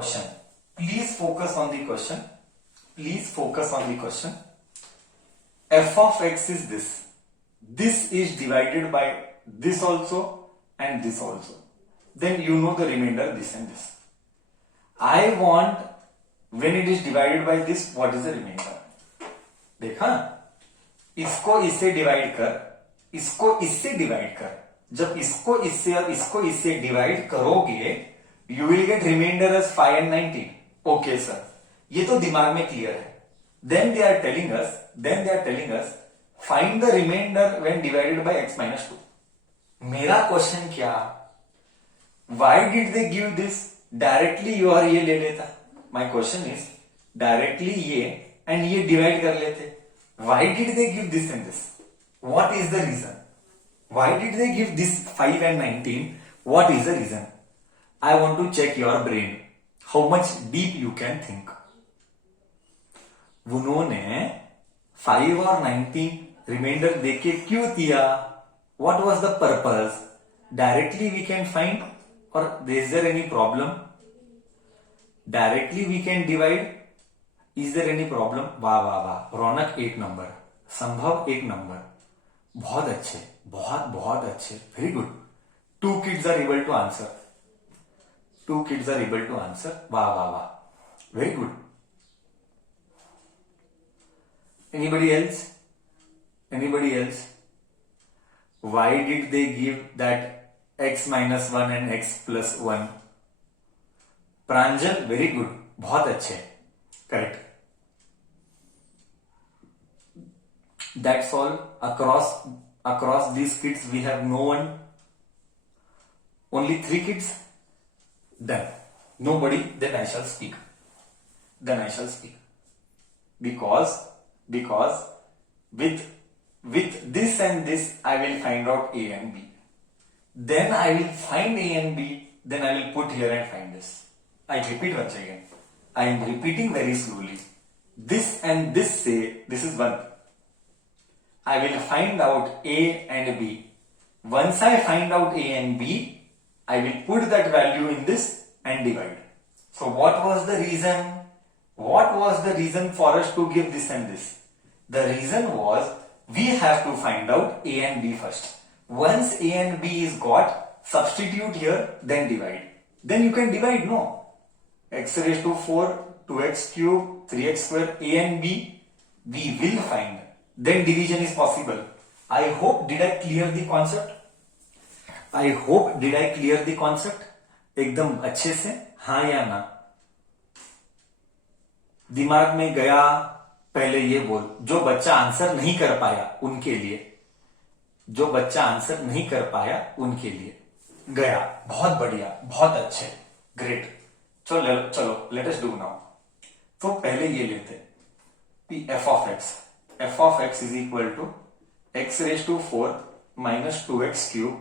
question. Please focus on the question. Please focus on the question. F of x is this. This is divided by this also and this also. Then you know the remainder this and this. I want when it is divided by this, what is the remainder? देखा, इसको इससे divide कर, इसको इससे divide कर. जब इसको इससे और इसको इससे डिवाइड करोगे, you will get remainder as 5 and 19. Okay sir, ये तो दिमाग में क्लियर है. Then they are telling us find the remainder when divided by x minus 2. मेरा क्वेश्चन क्या, why did they give this? Directly यू और ये ले लेता. माई क्वेश्चन इज डायरेक्टली ये एंड ये डिवाइड कर लेते. Why did they give this and this? What is the reason? Y did they give this 5 and 19? What is the reason? I want to check your brain, how much deep you can think. उन्होंने 5 और 19 remainder देके क्यों दिया? What was the purpose? Directly we can find or is there any problem? Directly we can divide. Is there any problem? वाह वाह वाह, रौनक 1 number, संभव 1 number. बहुत अच्छे, बहुत बहुत अच्छे, very good. 2 kids are able to answer. 2 kids are able to answer. वाह वाह वाह, very good. Anybody else? Anybody else? Why did they give that x minus 1 and x plus 1? Pranjal, very good, बहुत अच्छे, correct. That's all. Across these kids we have no one. Only 3 kids. Done. Nobody. Then I shall speak. Because with this and this I will find out A and B. Then I will find A and B. Then I will put here and find this. I repeat once again. I am repeating very slowly. This and this say this is 1. I will find out A and B. Once I find out A and B, I will put that value in this and divide. So what was the reason? What was the reason for us to give this and this? The reason was we have to find out A and B first. Once A and B is got, substitute here, then divide. Then you can divide, no? X raised to 4, 2x cube, 3x square, A and B, we will find. Then division is possible. I hope did I clear the concept? I hope did I clear the concept? एकदम अच्छे से, हाँ या ना? दिमाग में गया? पहले ये बोल. जो बच्चा आंसर नहीं कर पाया उनके लिए, जो बच्चा आंसर नहीं कर पाया उनके लिए गया. बहुत बढ़िया, बहुत अच्छे, ग्रेट. चलो लेट अस डू नाउ. तो पहले ये लेते कि f of x is equal to x raised to 4 minus 2x cube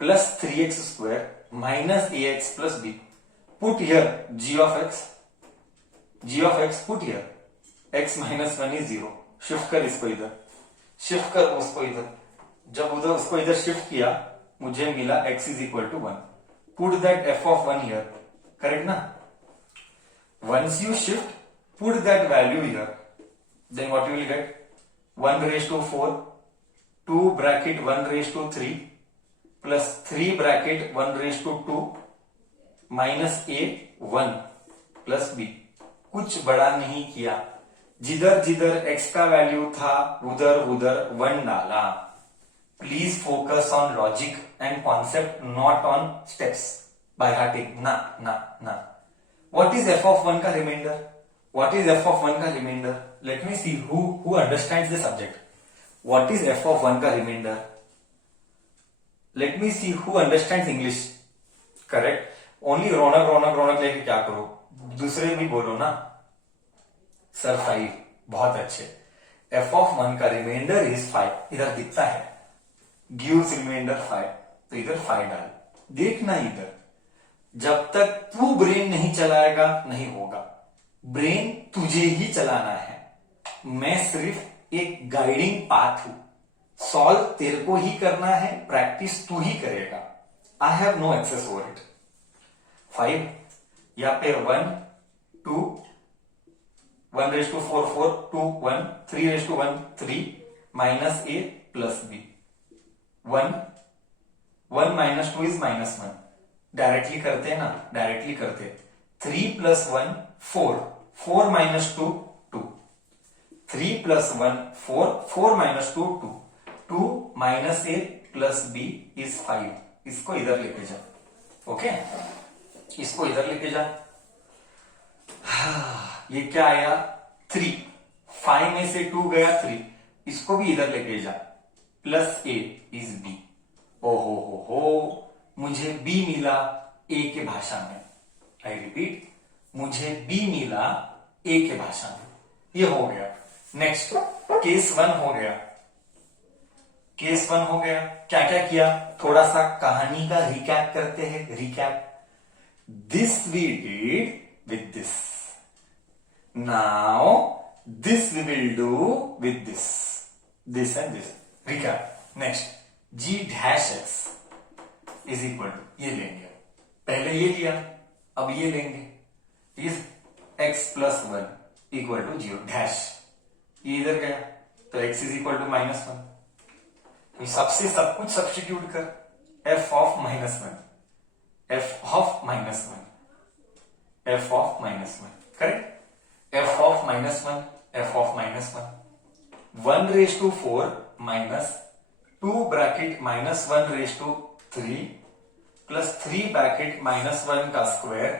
plus 3x square minus ax plus b. Put here g of x put here. x minus 1 is 0. Shift कर इसको इधर, shift कर उसको इधर. जब उधर उसको इधर शिफ्ट किया, मुझे मिला x is equal to 1. Put that f of 1 here. Correct ना? Once you shift, put that value here. Then what you will get? 1 raised to 4, 2 bracket 1 raised to 3 plus 3 bracket 1 raised to 2 minus a 1 plus b. कुछ बड़ा नहीं किया. जिधर जिधर x का value था उधर उधर 1 डाला. Please focus on logic and concept, not on steps by hearting. ना. What is f of 1 का remainder? What is f of 1 का remainder? Let me see who understands the subject. What is f of 1 का remainder? Let me see who understands English. Correct. Only Raunak लेके क्या करो? दूसरे भी बोलो ना. सर 5. बहुत अच्छे. f of 1 का रिमाइंडर इज 5. इधर दिखता है, gives रिमाइंडर 5. तो इधर 5 डाल. देखना इधर. जब तक तू ब्रेन नहीं चलाएगा नहीं होगा. ब्रेन तुझे ही चलाना है. मैं सिर्फ एक गाइडिंग पाथ हूं. सॉल्व तेरे को ही करना है, प्रैक्टिस तू ही करेगा. I have no access over it. 5. यहाँ पे 1 2 1 raise to 4 4 2 1 3 raise to 1 3 minus a plus b 1 1 minus 2 is minus 1 directly करते हैं ना, डायरेक्टली करते हैं 3 plus 1 4 4 minus 2 2 3 plus 1 4 4 minus 2 2 2 minus a plus b is 5 इसको इधर लेके जा। ओके इसको इधर लेके जा। ये क्या आया 3 5 में से 2 गया 3 इसको भी इधर लेके जा प्लस ए इज बी। ओहो हो मुझे बी मिला ए के भाषा में। आई रिपीट मुझे बी मिला ए के भाषा में। ये हो गया। नेक्स्ट केस 1 हो गया। केस 1 हो गया। क्या क्या किया थोड़ा सा कहानी का रिकैप करते हैं। Recap this we did with this, now this we will do with this and this. Recap next g dash x is equal to ये लेंगे, पहले ये लिया अब ये लेंगे is x plus 1 equal to 0 dash ये इधर गया तो x is equal to minus 1। सबसे सब कुछ सब्स्टिट्यूट कर f of minus 1 f of minus 1 f of minus 1 correct f of minus 1 f of minus 1 1 raise to 4 minus 2 bracket minus 1 raise to 3 plus 3 bracket minus 1 का square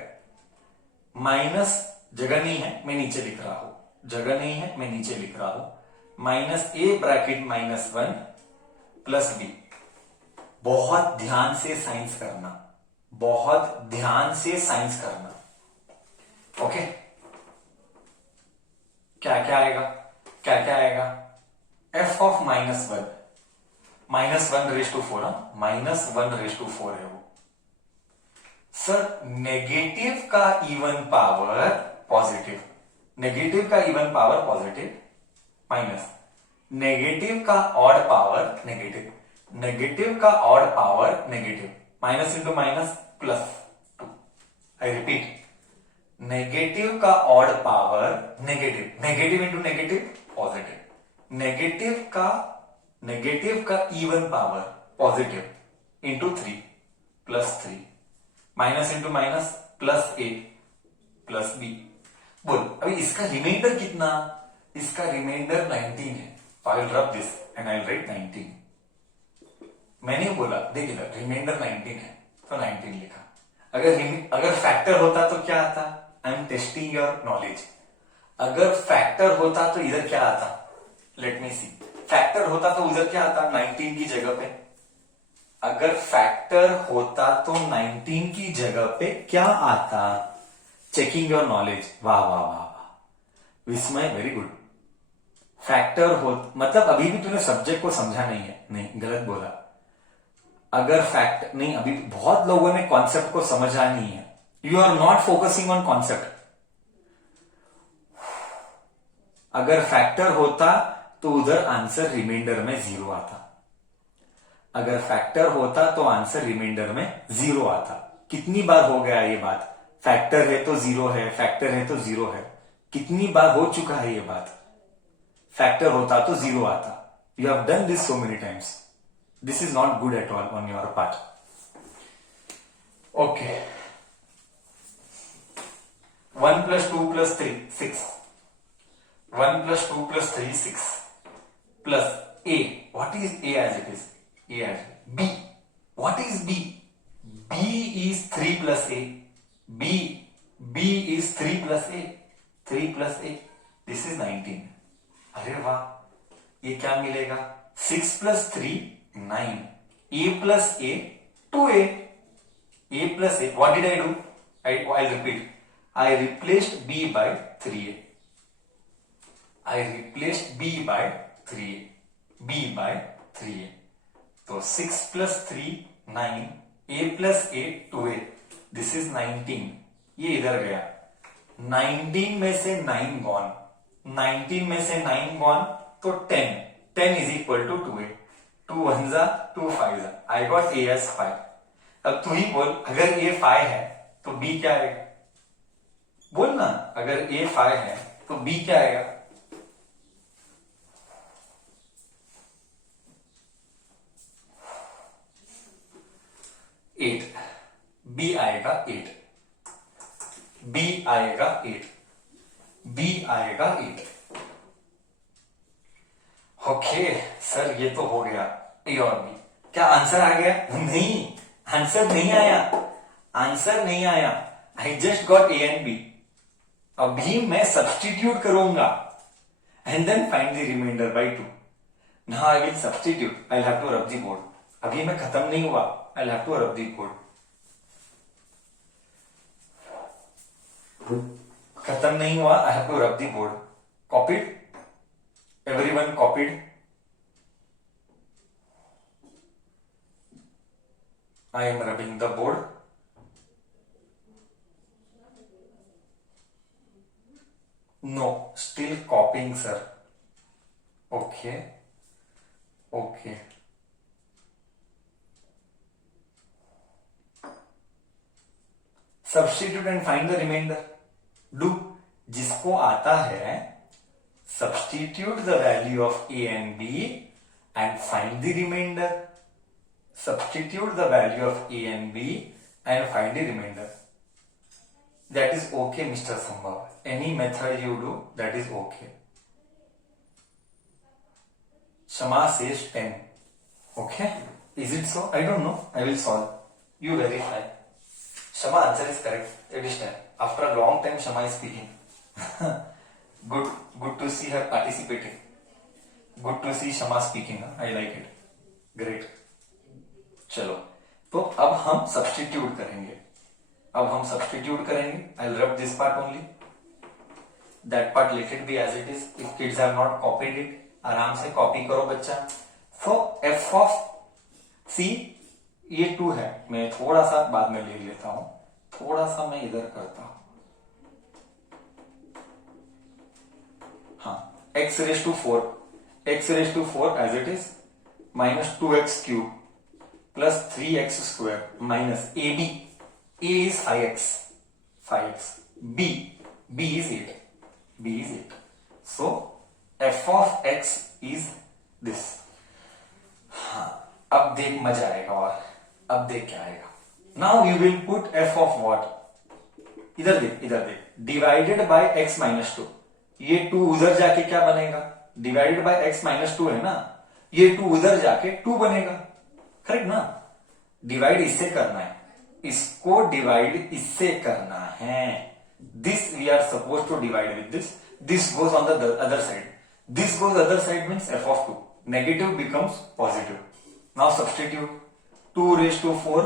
minus जगह नहीं है मैं नीचे लिख रहा हूं, जगह नहीं है मैं नीचे लिख रहा हूं minus A bracket minus 1 plus B. बहुत ध्यान से साइंस करना, बहुत ध्यान से साइंस करना। ओके क्या क्या आएगा, क्या क्या आएगा f of minus 1 minus 1 raise to 4 minus 1 raise to 4 है वो। सर नेगेटिव का इवन पावर पॉजिटिव, नेगेटिव का even power positive minus negative का ऑड पावर नेगेटिव, नेगेटिव का odd power negative minus into minus plus 2। I repeat negative का odd power negative, negative into negative positive, negative का even power positive into 3 plus 3 minus into minus plus ए plus B. बोल अभी इसका reminder कितना, इसका reminder 19 है। I will rub this and I will write 19। मैंने बोला देख इधर रिमाइंडर 19 है तो 19 लिखा। अगर फैक्टर होता तो क्या आता, I am testing your knowledge. अगर फैक्टर होता तो इधर क्या आता, लेट मी सी। फैक्टर होता तो उधर क्या आता 19 की जगह पे। अगर फैक्टर होता तो 19 की जगह पे क्या आता, चेकिंग योर नॉलेज। वाह वाह वाह वाह विस्मय वेरी गुड। फैक्टर हो मतलब अभी भी तूने सब्जेक्ट को समझा नहीं है, नहीं गलत बोला। अगर फैक्ट नहीं, अभी बहुत लोगों ने कॉन्सेप्ट को समझा नहीं है। You are not focusing on concept. अगर फैक्टर होता तो उधर आंसर रिमाइंडर में 0 आता। अगर फैक्टर होता तो आंसर रिमाइंडर में 0 आता। कितनी बार हो गया ये बात, फैक्टर है तो 0 है, फैक्टर है तो 0 है। कितनी बार हो चुका है ये बात। फैक्टर होता तो 0 आता। You have done this so many times. This is not good at all on your part. Okay 1 plus 2 plus 3 6 1 plus 2 plus 3 6 plus a. What is a as it is? A as b. What is b? B is 3 plus a. B is 3 plus a. 3 plus a. This is 19. अरे वाह ये क्या मिलेगा 6 plus 3 9. A plus a 2a. A plus a. What did I do? I'll repeat. I replaced b by 3a. I replaced b by 3a. b by 3a. तो 6 plus 3 9, a plus a 2a. This is 19. ये इधर गया 19 में से 9 gone, 19 में से 9 gone तो 10, 10 is equal to 2a. 2 1 जा 2 5 जा। I got a as 5. अब तू ही बोल अगर a 5 है तो b क्या है, अगर A 5 है तो B क्या आएगा? एट। B आएगा 8, B आएगा 8, B आएगा 8। ओके सर, ये तो हो गया ए और बी। क्या आंसर आ गया? नहीं, आंसर नहीं आया, आंसर नहीं आया। I just got a and b. अभी मैं सब्सटीट्यूट करूंगा and then find the remainder by 2। Now I will substitute, I have to rub the board. अभी मैं खत्म नहीं हुआ, I have to rub the board. खत्म नहीं हुआ, I have to rub the board. Copied? Everyone copied? I am rubbing the board. No, still copying, sir. Okay. Okay. Substitute and find the remainder. Do. जिसको आता है, substitute the value of A and B and find the remainder. Substitute the value of A and B and find the remainder. That is okay, Mr. Sambhav. Any method you do, that is okay. Shama says 10. Okay? Is it so? I don't know. I will solve. You verify. Shama answer is correct. It is 10. After a long time, Shama is speaking. Good to see her participating. Good to see Shama speaking. I like it. Great. चलो, तो अब हम substitute करेंगे। I'll rub this part only. That part let it be as it is. If kids have not copied it, आराम से copy करो बच्चा। So f of c, ये 2 है। मैं थोड़ा सा बाद में ले लेता हूं, थोड़ा सा मैं इधर करता हूं। हाँ, x raised to 4 as it is, minus 2x cube plus 3x square minus ab. A is 5x, b is 8, so f of x is this. हाँ, अब देख मजा आएगा। और अब देख क्या आएगा। Now you will put f of what? इधर देख, डिवाइडेड बाय x माइनस 2। ये 2 उधर जाके क्या बनेगा? डिवाइडेड बाय x माइनस 2 है ना, ये 2 उधर जाके 2 बनेगा। करेक्ट ना? डिवाइड इससे करना है, इसको डिवाइड इससे करना है। This we are suppose to divide with this. This goes on the other side, this goes other side means f of 2। Negative becomes positive. Now substitute 2 raised to 4,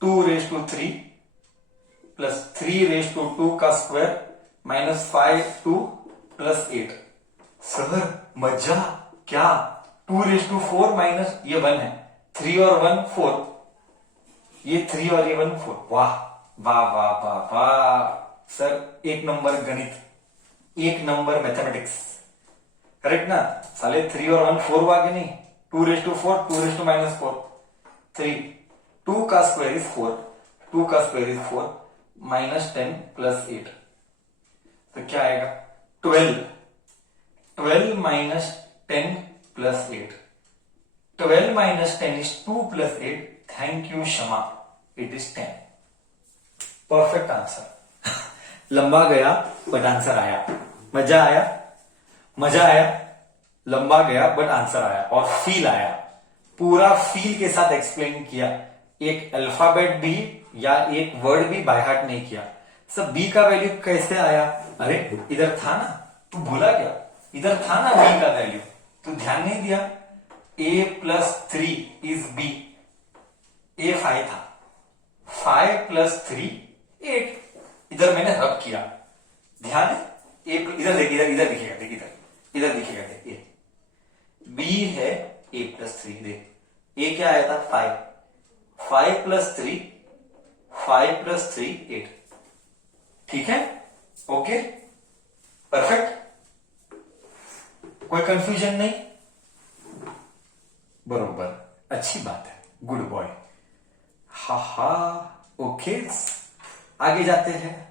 2 raised to 3 plus 3 raised to 2 का square minus 5 2 plus 8। Sir मजा क्या? 2 raised to 4 minus ये 1 है, 3 और 1 4, ये 3 और ये 1 4। वाह वाह वाह वाह वाह सर, 1 नंबर गणित, 1 नंबर मैथमेटिक्स। करेक्ट ना साले? 3 और 1 4 हुआ कि नहीं? 2 raised to 4, 2 raised to minus 4, 3, 2 का स्क्वायर इज 4, 2 का स्क्वायर इज 4 माइनस 10 प्लस 8। तो क्या आएगा? 12 minus 10 plus 8। 12 minus 10 is 2 plus 8। Thank you Shama, it is 10। Perfect answer. लंबा गया बट आंसर आया। मजा आया। लंबा गया बट आंसर आया और फील आया। पूरा फील के साथ एक्सप्लेन किया। एक अल्फाबेट भी या एक वर्ड भी बाय हार्ट नहीं किया। सब बी का वैल्यू कैसे आया? अरे इधर था ना, तू भूला क्या? इधर था ना बी का वैल्यू, तू ध्यान नहीं दिया। a plus 3 is b, a 5 था, 5 प्लस 3 8। इधर मैंने रब किया, ध्यान है? इधर देख, इधर दिखेगा, देख इधर दिखेगा, देख ये b है a प्लस 3। देख a क्या आया था? 5 प्लस 3, 5 प्लस 3 8। ठीक है? Okay, perfect. कोई कंफ्यूजन नहीं? बरोबर, अच्छी बात है, गुड बॉय। हा हा, ओके, आगे जाते हैं।